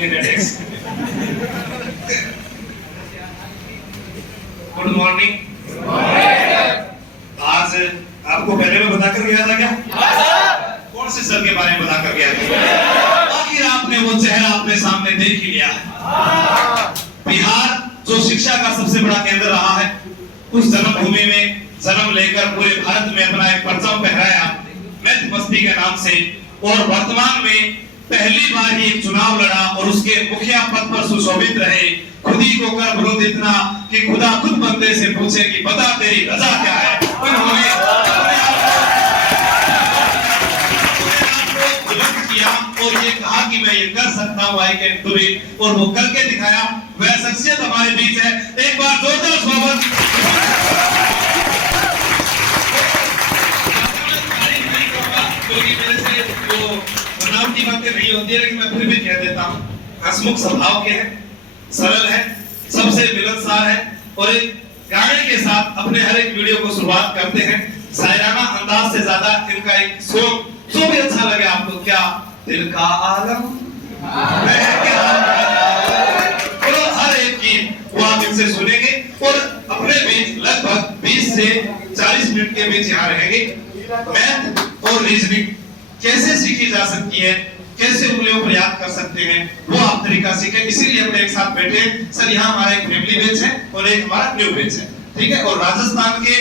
Linux. Good morning. आज आपको पहले में बताकर गया था क्या? कौन से सर के बारे में बताकर गया था? आखिर आपने वो चेहरा अपने सामने देख ही लिया है। बिहार जो शिक्षा का सबसे बड़ा केंद्र रहा है, उस जन्मभूमि में जन्म लेकर पूरे भारत में अपना एक परचम फहराया मैथ मस्ती के नाम से, और वर्तमान में पहली बार ही एक चुनाव लड़ा और उसके मुखिया पद पर सुशोभित रहे। खुद ही को कर विरोध इतना कि खुदा खुद बंदे से पूछे कि बता तेरी रजा क्या है। उन्होंने बुलंद किया और ये कहा कि मैं ये कर सकता हूँ, आई कैन डू इट, और वो करके दिखाया। वह शख्सियत हमारे बीच है। एक बार जोरदार स्वागत। क्योंकि मेरे से वो बनावटी बातें नहीं होती है, लेकिन मैं फिर भी कह देता हूँ, हंसमुख स्वभाव के हैं, सरल है, सबसे मिलनसार है, और एक गाने के साथ अपने हर एक वीडियो को शुरुआत करते हैं। शायराना अंदाज से ज्यादा इनका एक सॉन्ग जो भी अच्छा लगे आपको, क्या दिल का आलम मैं क्या, तो हर एक की वो आप इनसे सुनेंगे और अपने बीच लगभग 20 से 40 मिनट के बीच यहाँ रहेंगे। मैथ और रीजनिंग कैसे सीखी जा सकती है, कैसे उंगलियों पर याद कर सकते हैं, वो आप तरीका सीखें। इसीलिए हम एक साथ बैठे। सर यहाँ हमारा एक फैमिली बैच है और एक हमारा न्यू बैच है, ठीक है। और राजस्थान के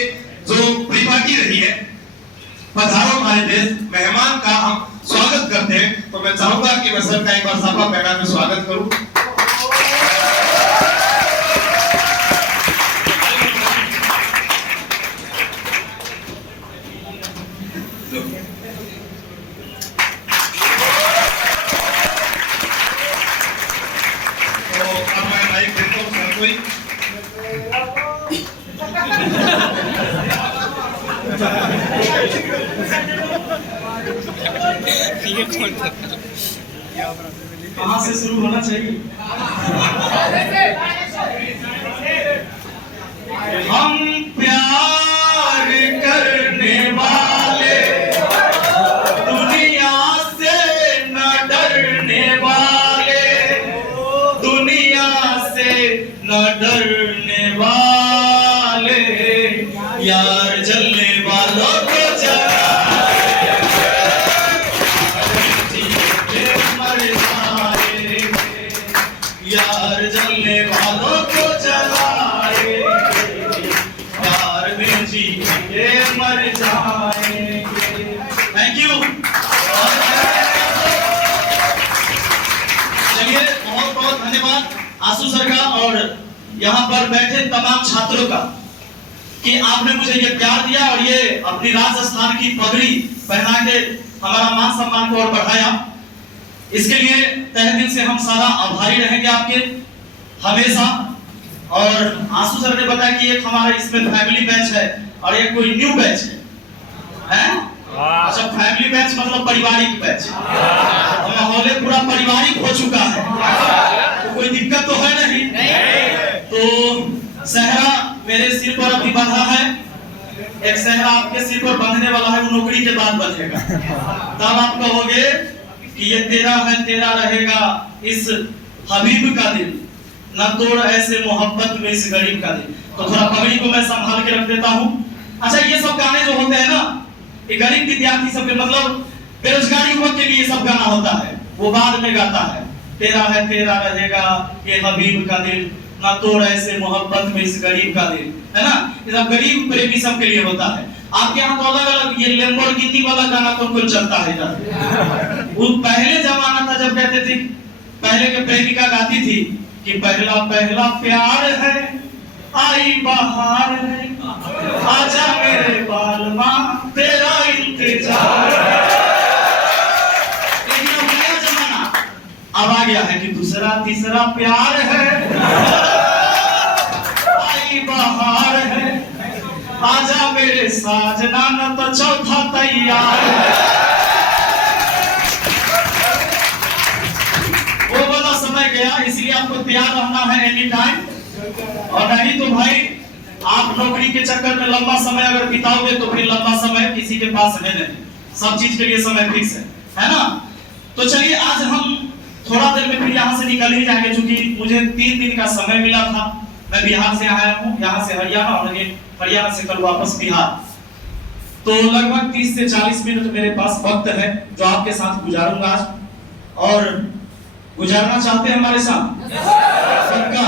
जो परिपाटी रही है, पधारो हमारे देश, मेहमान का हम स्वागत करते हैं। तो मैं चाहूंगा कि मैं सर का एक बार साफा पहना के स्वागत करूं। कहाँ से शुरू होना चाहिए? हम प्यार करने वाले दुनिया से न डरने वाले, दुनिया से न डरने वाले, यार जलने वालों को यार जलने वालों को जलाए, यार में जी ये मर जाएंगे। Thank you. चलिए, बहुत बहुत धन्यवाद आशु सर का और यहाँ पर बैठे तमाम छात्रों का कि आपने मुझे ये प्यार दिया और ये अपनी राजस्थान की पगड़ी पहना के हमारा मान सम्मान को और बढ़ाया। इसके लिए तहे दिल से हम सारा आभारी रहेंगे आपके हमेशा। और आशु सर ने बताया कि एक हमारा इसमें फैमिली बैच है और एक कोई न्यू बैच है। अच्छा, फैमिली बैच मतलब पारिवारिक बैच। माहौल पूरा पारिवारिक हो चुका है, तो कोई दिक्कत तो है नहीं। तो सहरा मेरे सिर पर अभी बंधा है, एक सहरा आपके सिर पर बंधने वाला है, वो नौकरी के बाद बंधेगा। तब आप कहोगे कि ये तेरा है, तेरा रहेगा इस हबीब का दिल, न तोड़ ऐसे मोहब्बत में इस गरीब का दिल। तो थोड़ा पगड़ी को मैं संभाल के रख देता हूँ। अच्छा, ये सब गाने जो होते हैं ना, ये गरीब विद्यार्थी सब के मतलब बेरोजगारी युवक के लिए सब गाना होता है, वो बाद में गाता है। तेरा है, तेरा रहेगा ये हबीब का दिल, न तोड़ ऐसे मोहब्बत में इस गरीब का दिल, है ना। ये सब गरीब प्रेमी सब के लिए होता है। आपके यहाँ तो अलग अलग ये लैम्बोर्गिनी वाला गाना तो चलता है इधर। वो पहले जमाना था जब कहते थे, पहले के प्रेमिका गाती थी कि पहला पहला प्यार है, आई बहार है, आजा मेरे बालमा तेरा इंतजार है। लेकिन अब नया जमाना अब आ गया है कि दूसरा तीसरा प्यार है, आई बहार है, आजा मेरे साजना न तो चौथा तैयार है। वो वाला समय गया, इसलिए आपको तैयार रहना है एनी टाइम। और नहीं तो भाई आप नौकरी के चक्कर में लंबा समय अगर बिताओगे तो फिर लंबा समय किसी के पास है नहीं। सब चीज के लिए समय फिक्स है ना। तो चलिए आज हम थोड़ा देर में फिर यहाँ से निकल ही जाएंगे, क्योंकि मुझे 3 दिन का समय मिला था। मैं बिहार से आया हूँ, यहाँ से हरियाणा और हरियाणा से कल वापस बिहार। तो लगभग 30 से 40 मिनट मेरे पास वक्त है जो आपके साथ गुजारूंगा आज, और गुजारना चाहते हैं हमारे साथ सबका।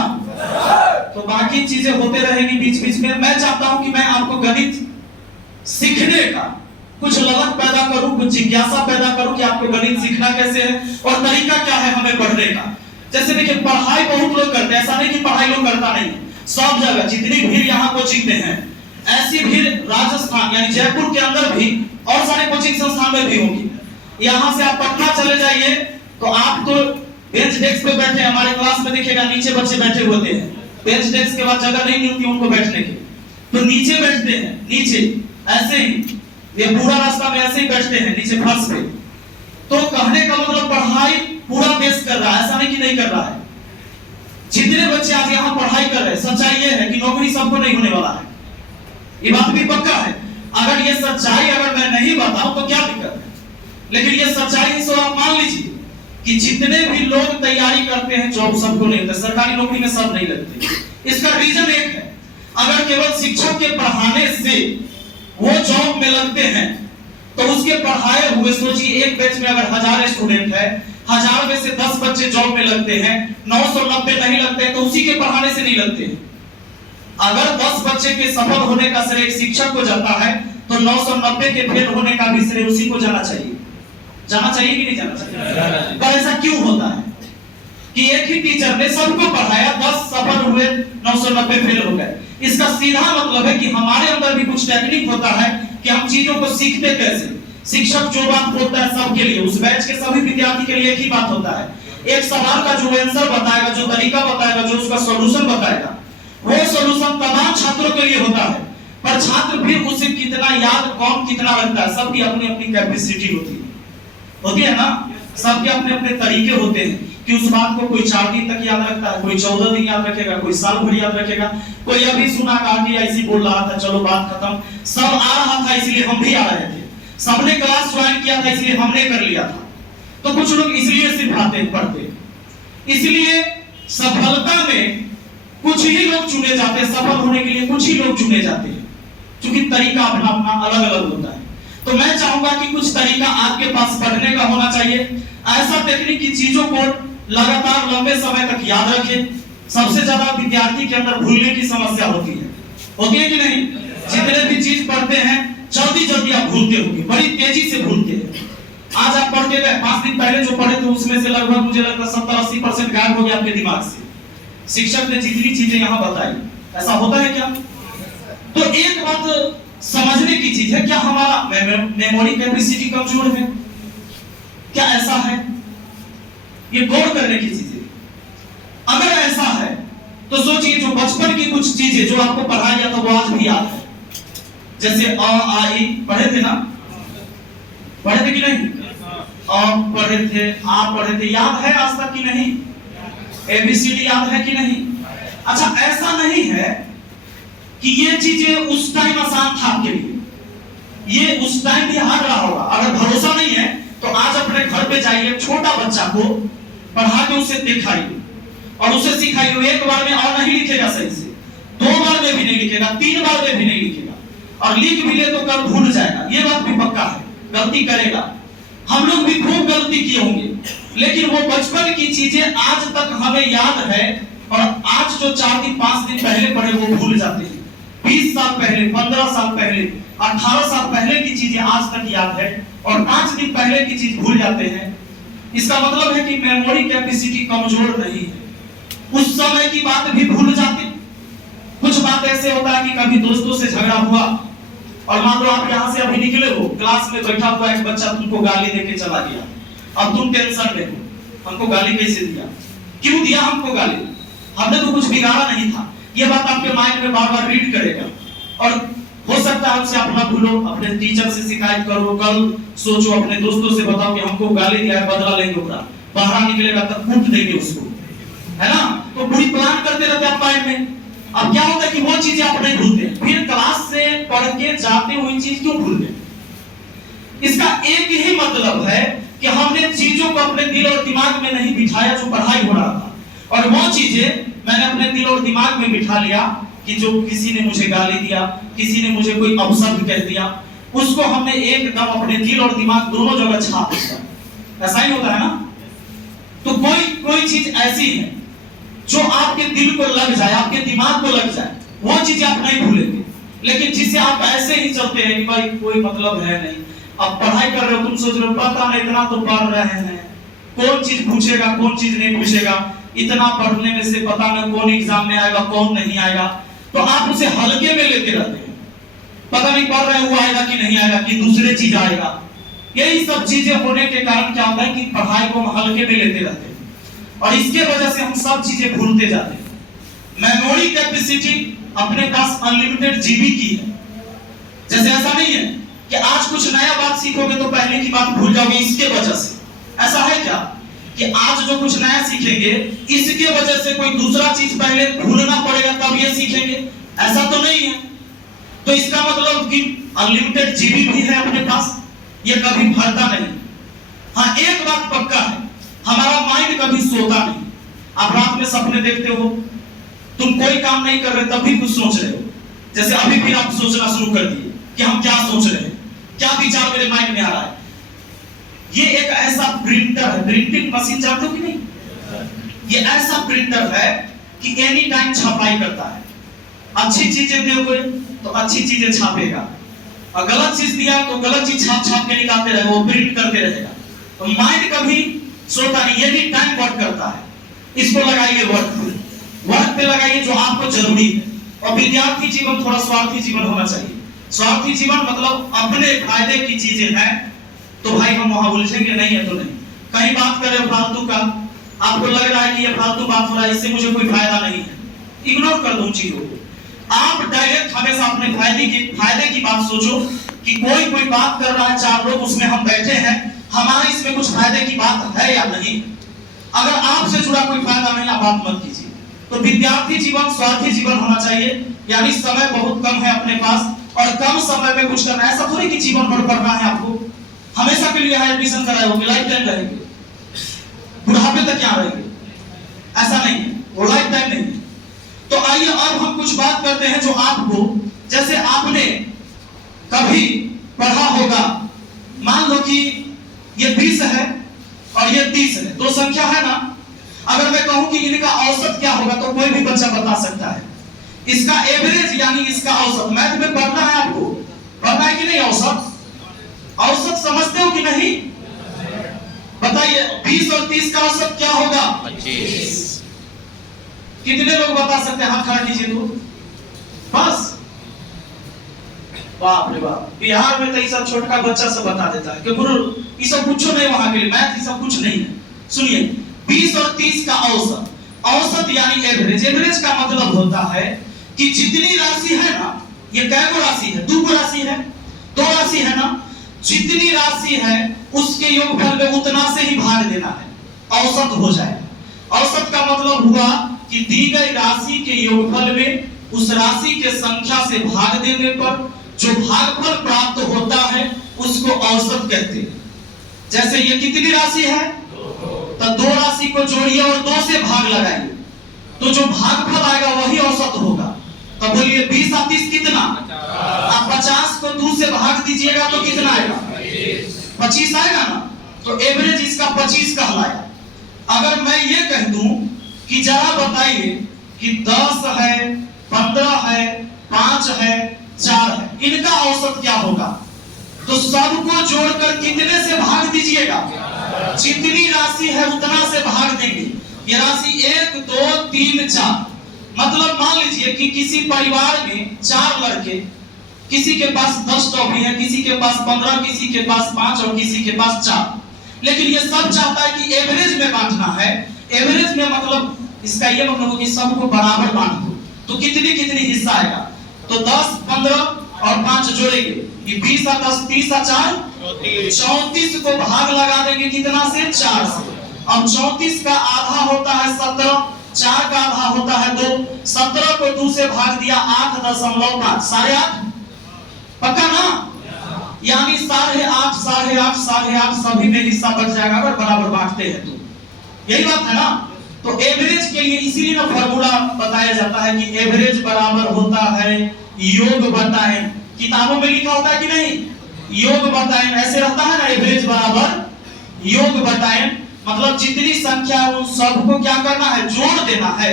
तो बाकी चीजें होते रहेंगी बीच बीच में। मैं चाहता हूं कि मैं आपको गणित सीखने का कुछ ललक पैदा करूं, कुछ जिज्ञासा पैदा करूं कि आपको गणित सीखना कैसे है और तरीका क्या है हमें पढ़ने का। जैसे देखिए, पढ़ाई बहुत लोग करते हैं, ऐसा नहीं कि पढ़ाई लोग करता नहीं है। सब जगह जितनी भीड़ यहाँ कोचिंग में है, ऐसी भीड़ राजस्थान यानी जयपुर के अंदर भी और सारे कोचिंग संस्थान में भी होगी। यहाँ से आप पटना चले जाइए तो आपको बेंच डेस्क पे बैठे, हमारे क्लास में देखिएगा नीचे बच्चे बैठे होते हैं। बेंच डेस्क के बाद जगह नहीं मिलती उनको बैठने की, तो नीचे बैठते हैं, नीचे ऐसे ही, ये पूरा रास्ता में ऐसे ही बैठते हैं नीचे फर्श पे। तो कहने का मतलब पढ़ाई पूरा देश कर रहा है, ऐसा नहीं कि नहीं कर रहा है। जितने बच्चे आज यहाँ पढ़ाई कर रहे हैं, सच्चाई ये है कि नौकरी सबको नहीं होने वाला है, ये बात भी पक्का है। अगर ये सच्चाई अगर मैं नहीं बताऊं तो क्या दिक्कत है, लेकिन ये सच्चाई है, सो आप मान लीजिए कि जितने भी लोग तैयारी करते हैं जॉब सबको नहीं होता, सरकारी नौकरी में सब नहीं लगते। इसका रीजन एक है, अगर केवल शिक्षक के पढ़ाने से वो जॉब में लगते हैं तो उसके पढ़ाए हुए, सोचिए एक बैच में अगर 1000 स्टूडेंट है, 1000 में से 10 बच्चे जॉब में लगते हैं, 990 नहीं लगते हैं, तो उसी के पढ़ाने से नहीं लगते हैं। अगर 10 बच्चे के सफल होने का श्रेय शिक्षक को जाता है तो 990 के फेल होने का भी श्रेय उसी को जाना चाहिए। जाना चाहिए कि नहीं जाना चाहिए? पर ऐसा क्यों होता है कि एक ही टीचर ने सबको पढ़ाया, 10 सफल हुए, 990 फेल हो गए? इसका सीधा मतलब है कि हमारे अंदर भी कुछ टेक्निक होता है कि हम चीजों को सीखते कैसे। शिक्षक जो बात बोलता है सबके लिए, उस बैच के सभी विद्यार्थी के लिए एक ही बात होता है। एक सवाल का जो आंसर बताएगा, जो तरीका बताएगा, जो उसका सॉल्यूशन बताएगा, वो सॉल्यूशन तमाम छात्रों के लिए होता है। पर छात्र फिर उसे कितना याद, कौन कितना रखता है, सबकी अपनी अपनी कैपेसिटी होती है ना। सबके अपने अपने तरीके होते हैं कि उस बात को कोई 4 दिन तक याद रखता है, कोई 14 दिन याद रखेगा, कोई साल भर याद रखेगा, कोई अभी सुना कहा कि ऐसी बोल रहा था, चलो बात खत्म। सब आ रहा था इसलिए हम भी आ रहे थे, सबने क्लास ज्वाइन किया था इसलिए हमने कर लिया था। तो कुछ लोग इसलिए सिर्फ आते पढ़ते, इसलिए सफलता में कुछ ही लोग चुने जाते हैं, सफल होने के लिए कुछ ही लोग चुने जाते हैं, क्योंकि तरीका अपना अपना अलग अलग होता है। तो मैं चाहूंगा कि कुछ तरीका आपके पास पढ़ने का होना चाहिए, ऐसा टेक्निक की चीजों को लगातार लंबे समय तक याद रखें। सबसे ज्यादा विद्यार्थी के अंदर भूलने की समस्या होती है कि नहीं? जितने भी चीज पढ़ते हैं जल्दी जल्दी आप भूलते होंगे, बड़ी तेजी से भूलते हैं। आज आप पढ़ के गए, 5 दिन पहले जो पढ़े थे उसमें से लगभग मुझे लगता है 70-80% गायब हो गया आपके दिमाग से। शिक्षक ने जितनी चीजें यहाँ बताई, ऐसा होता है क्या? तो एक बात समझने की चीज है, क्या हमारा मेमोरी कैपेसिटी कमजोर है? क्या ऐसा है? ये गौर करने की चीज है। अगर ऐसा है तो सोचिए, जो बचपन की कुछ चीजें जो आपको पढ़ाया गया था वो आज भी याद है। जैसे अ आ ई पढ़े थे ना? पढ़े थे कि नहीं? अ पढ़े थे, आ पढ़े थे, याद है आज तक कि नहीं? ABCD याद है कि नहीं? अच्छा, ऐसा नहीं है कि ये चीजें उस टाइम आसान था आपके लिए, ये उस टाइम भी हार्ड रहा होगा। अगर भरोसा नहीं है तो आज अपने घर पे जाइए, छोटा बच्चा को पढ़ा के उसे दिखाइए और उसे सिखाइए। एक बार में और नहीं लिखेगा सही से, 2 बार में भी नहीं लिखेगा, 3 बार में भी नहीं लिखेगा, और लिख भी ले तो कल भूल जाएगा। ये बात भी पक्का है, गलती करेगा। हम लोग भी खूब गलती किए होंगे, लेकिन वो बचपन की चीजें आज तक हमें याद है, और आज जो 4 दिन 5 दिन पहले पढ़े वो भूल जाते हैं। 20 साल पहले, 15 साल पहले, 18 साल पहले की चीजें आज तक याद है, और 5 दिन पहले की चीज भूल जाते हैं। इसका मतलब है कि मेमोरी कैपेसिटी कमजोर नहीं है। उस समय की बात भी भूल जाते। कुछ बात ऐसे होता है कि कभी दोस्तों से झगड़ा हुआ, और मान लो आप यहाँ से अभी निकले हो, क्लास में बैठा हुआ एक बच्चा तुमको गाली देके चला गया। अब तुम टेंशन में हो, हमको गाली कैसे दिया, क्यों दिया हमको गाली, हमने तो कुछ बिगाड़ा नहीं था। ये बात आपके माइंड में बार बार रीड करेगा, और हो सकता है आपसे अपना भूलो, अपने टीचर से शिकायत करो, कल सोचो अपने दोस्तों से बताओ कि हमको गाली दिया है, बदला लेंगे उसका, बाहर निकलेगा तब कूट देंगे उसको, है ना? तो पूरी प्लान करते रहते आप माइंड में। अब क्या होता है कि वो चीजें आप नहीं भूलते, फिर क्लास से पढ़ के जाते हुए चीज क्यों भूल गए? इसका एक ही मतलब है कि हमने चीजों को अपने दिल और दिमाग में नहीं बिठाया जो पढ़ाई हो रहा था, और वो चीजें मैंने अपने दिल और दिमाग में बिठा लिया कि जो किसी ने मुझे गाली दिया, किसी ने मुझे कोई अपशब्द कह दिया, उसको हमने एकदम अपने दिल और दिमाग दोनों जगह छाप दिया। ऐसा ही होता है ना। तो कोई चीज ऐसी है जो आपके दिल को लग जाए, आपके दिमाग को लग जाए, वो चीजें आप नहीं भूलेंगे। लेकिन जिसे आप ऐसे ही चलते हैं कि भाई कोई मतलब है नहीं, अब पढ़ाई कर रहे हो, तुम सोच रहे हो पता नहीं इतना तो पढ़ रहे हैं, कौन चीज पूछेगा कौन चीज नहीं पूछेगा, इतना पढ़ने में से पता नहीं कौन एग्जाम में आएगा कौन नहीं आएगा, तो आप उसे हल्के में लेते रहते हैं। पता नहीं पढ़ रहे हुआ आएगा कि नहीं आएगा, कि दूसरे चीज आएगा। यही सब चीजें होने के कारण क्या होता है कि पढ़ाई को हम हल्के में लेते रहते हैं, और इसके वजह से हम सब चीजें भूलते जाते हैं। मेमोरी कैपेसिटी अपने पास अनलिमिटेड जीबी की है। जैसे ऐसा नहीं है कि आज कुछ नया बात सीखोगे तो पहले की बात भूल जाओगे इसके वजह से। ऐसा है क्या कि आज जो कुछ नया सीखेंगे इसके वजह से कोई दूसरा चीज पहले भूलना पड़ेगा तब ये सीखेंगे? ऐसा तो नहीं है। तो इसका मतलब कि अनलिमिटेड जीबी भी है अपने पास, ये कभी भरता नहीं। हाँ, एक बात पक्का है, हमारा माइंड कभी सोता नहीं। आप रात में सपने देखते हो, तुम कोई काम नहीं कर रहे तब भी कुछ सोच रहे हो। जैसे अभी भी आप सोचना शुरू कर दिए कि हम क्या सोच रहे हैं, क्या विचार मेरे माइंड में आ रहा है। ये एक ऐसा प्रिंटर है, प्रिंटिंग मशीन जानते हो कि नहीं? ये ऐसा प्रिंटर है कि एनी टाइम छपाई करता है। अच्छी चीजें दोगे तो अच्छी चीजें छापेगा, और गलत चीज दिया तो गलत चीज छाप छाप के निकालते रहेगा, वो प्रिंट करते रहेगा। तो माइंड कभी सोता नहीं, एनी टाइम वर्क करता है। इसको लगाइए वर्क पे लगाइए जो आपको जरूरी है। और विद्यार्थी जीवन थोड़ा स्वार्थी जीवन होना चाहिए। स्वार्थी जीवन मतलब अपने फायदे की चीजें हैं तो भाई हम वहां उलझेंगे, नहीं है तो नहीं। कहीं बात कर रहे हो फालतू का, आपको लग रहा है कि ये फालतू बात हो रहा है, इससे मुझे कोई फायदा नहीं है, इग्नोर कर दो चीजों को। आप डायरेक्ट हमेशा अपने फायदे की बात सोचो कि कोई बात कर रहा है, चार लोग उसमें हम बैठे हैं, हमारे इसमें कुछ फायदे की बात है या नहीं। अगर आपसे जुड़ा कोई फायदा नहीं, आप बात मत कीजिए। तो विद्यार्थी जीवन स्वार्थी जीवन होना चाहिए, यानी समय बहुत कम है अपने पास और कम समय में कुछ करना है। ऐसा थोड़ी कि जीवन भर पढ़ना है आपको, हमेशा के लिए यहाँ एडमिशन कराए होंगे, लाइफ टाइम रहेंगे, बुढ़ापे तक यहाँ रहेंगे, ऐसा नहीं है, वो लाइफ टाइम नहीं है। तो आइए अब हम कुछ बात करते हैं जो आपको, जैसे आपने कभी पढ़ा होगा, मान लो कि ये 20 है और ये 30 है, दो संख्या है ना। अगर मैं कहूं कि इनका औसत क्या होगा तो कोई भी बच्चा बता सकता है। इसका एवरेज यानी इसका औसत, मैथ में पढ़ना है आपको, पढ़ना है कि नहीं? औसत समझते हो कि नहीं? बताइए 20 और 30 का औसत क्या होगा? 25। कितने लोग बता सकते हैं? हाथ खड़ा कीजिए तो। बस, बाप रे बाप, बिहार में तो ये सब छोटा बच्चा सब बता देता है कि गुरु ये सब कुछ नहीं, वहां के लिए मैथ ये सब कुछ नहीं है। सुनिए, 20 और 30 का औसत यानी एवरेज। एवरेज का मतलब होता है कि जितनी राशि है ना, ये कैगो राशि है, दो राशि है, दो राशि है ना, जितनी राशि है उसके योगफल में उतना से ही भाग देना है, औसत हो जाएगा। औसत का मतलब हुआ कि दी गई राशि के योगफल में उस राशि के संख्या से भाग देने पर जो भागफल प्राप्त होता है उसको औसत कहते हैं। जैसे ये कितनी राशि है? तो दो राशि को जोड़िए और 2 से भाग लगाइए, तो जो भागफल आएगा वही औसत होगा। तो बोलिए 20 और 30 कितना? आप 50 को 2 से भाग दीजिएगा तो कितना आएगा? 25 आएगा ना। तो एवरेज इसका 25 कहलाएगा। अगर मैं ये कह दूं कि जरा बताइए कि 10 है, 15 है, 5 है, 4 है, इनका औसत क्या होगा? तो सबको जोड़कर कितने से भाग दीजिएगा? जितनी राशि है उतना से भाग देंगे। ये राशि 1, 2, 3, 4। मतलब मान लीजिए कि किसी परिवार में 4 लड़के, किसी के पास 10 टॉफी है, किसी के पास 15, किसी के पास 5 और किसी के पास 4। लेकिन ये सब चाहता है कि एवरेज में बांटना है। एवरेज में मतलब इसका ये मतलब कि सबको बराबर बांट दो, तो कितनी कितनी हिस्सा आएगा? तो 10, 15 और 5 जोड़ेंगे, ये 20 और 10, 30 और 4 34 को भाग लगा देंगे कितना से? 4 से। अब 34 का आधा होता है 17, 4 का आधा होता है 2, 17 को 2 से भाग दिया 8.5, 8.5 पक्का ना? यानी 8.5 8.5 8.5 सभी में हिस्सा बच जाएगा अगर बराबर बांटते हैं तो। यही बात है ना। तो एवरेज के लिए इसीलिए ना फॉर्मूला बताया जाता है कि एवरेज बराबर होता है योग बटा n। किताबों में लिखा होता है कि नहीं, योग बटा n ऐसे रहता है ना, एवरेज बराबर योग बटा n। मतलब जितनी संख्या उन सबको क्या करना है, जोड़ देना है,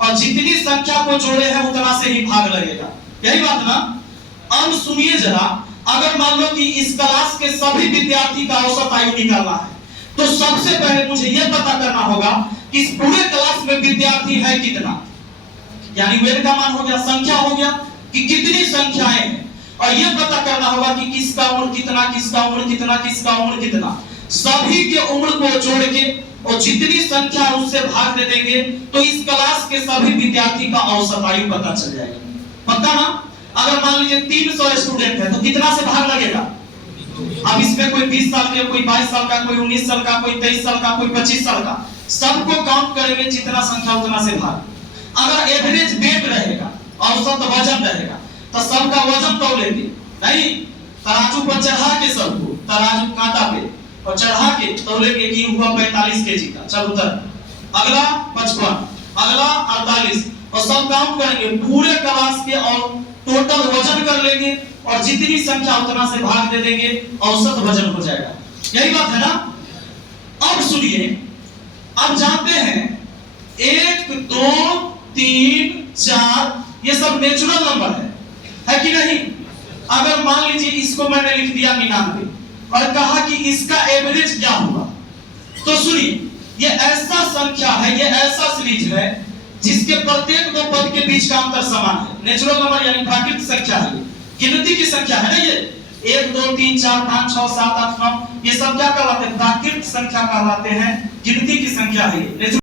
और जितनी संख्या को जोड़े हैं उतना से ही भाग लगेगा। यही बात ना। अब सुनिए जरा, अगर मान लो कि इस क्लास के सभी विद्यार्थी का औसत आयु निकालना है, तो सबसे पहले मुझे यह पता करना होगा कि इस पूरे क्लास में विद्यार्थी है कितना, यानी वेद का मान हो गया, संख्या हो गया कि कितनी संख्याएं हैं, और यह पता करना होगा कि किसका उम्र कितना, किसका उम्र कितना, किसका उम्र कितना। सभी के उम्र को जोड़ के और जितनी संख्या उससे भाग दे देंगे तो इस क्लास के सभी विद्यार्थी का औसत आयु पता चल जाएगा। पक्का ना। अगर मान लीजिए 300 स्टूडेंट है तो कितना से भाग लगेगा। अब इसमें कोई 20 साल के, कोई 22 साल का, कोई 19 साल का, कोई 23 साल का, कोई 25 साल का, सबको काउंट करेंगे, जितना संख्या उतना से भाग। अगर एवरेज वेट रहेगा, औसत वजन रहेगा, तो सबका वजन तौलेंगे नहीं, तराजू पर चढ़ा के सबको, तराजू कांटा पे और चढ़ा के तौलेंगे कि हुआ 45 केजी का, चल उतर, अगला 55, अगला 48, और सब काउंट करेंगे पूरे क्लास के और टोटल वजन कर लेंगे, और जितनी संख्या उतना से भाग दे देंगे, औसत वजन हो जाएगा। यही बात है ना। अब सुनिए, अब जानते हैं 1 2 3 4 ये सब नेचुरल नंबर है कि नहीं। अगर मान लीजिए इसको मैंने लिख दिया 99 और कहा कि इसका एवरेज क्या हुआ, तो सुनिए, ये ऐसा संख्या है, ये ऐसा सीरीज है जिसके प्रत्येक दो पद के बीच का अंतर समान है। नेचुरल नंबर यानी प्राकृतिक संख्या है, गिनती की संख्या है ना। ये 1 2 3 4 5 6 7 8 9 ये सब क्या कहलाते हैं, प्राकृतिक संख्या कहलाते हैं, गिनती की संख्या है ये।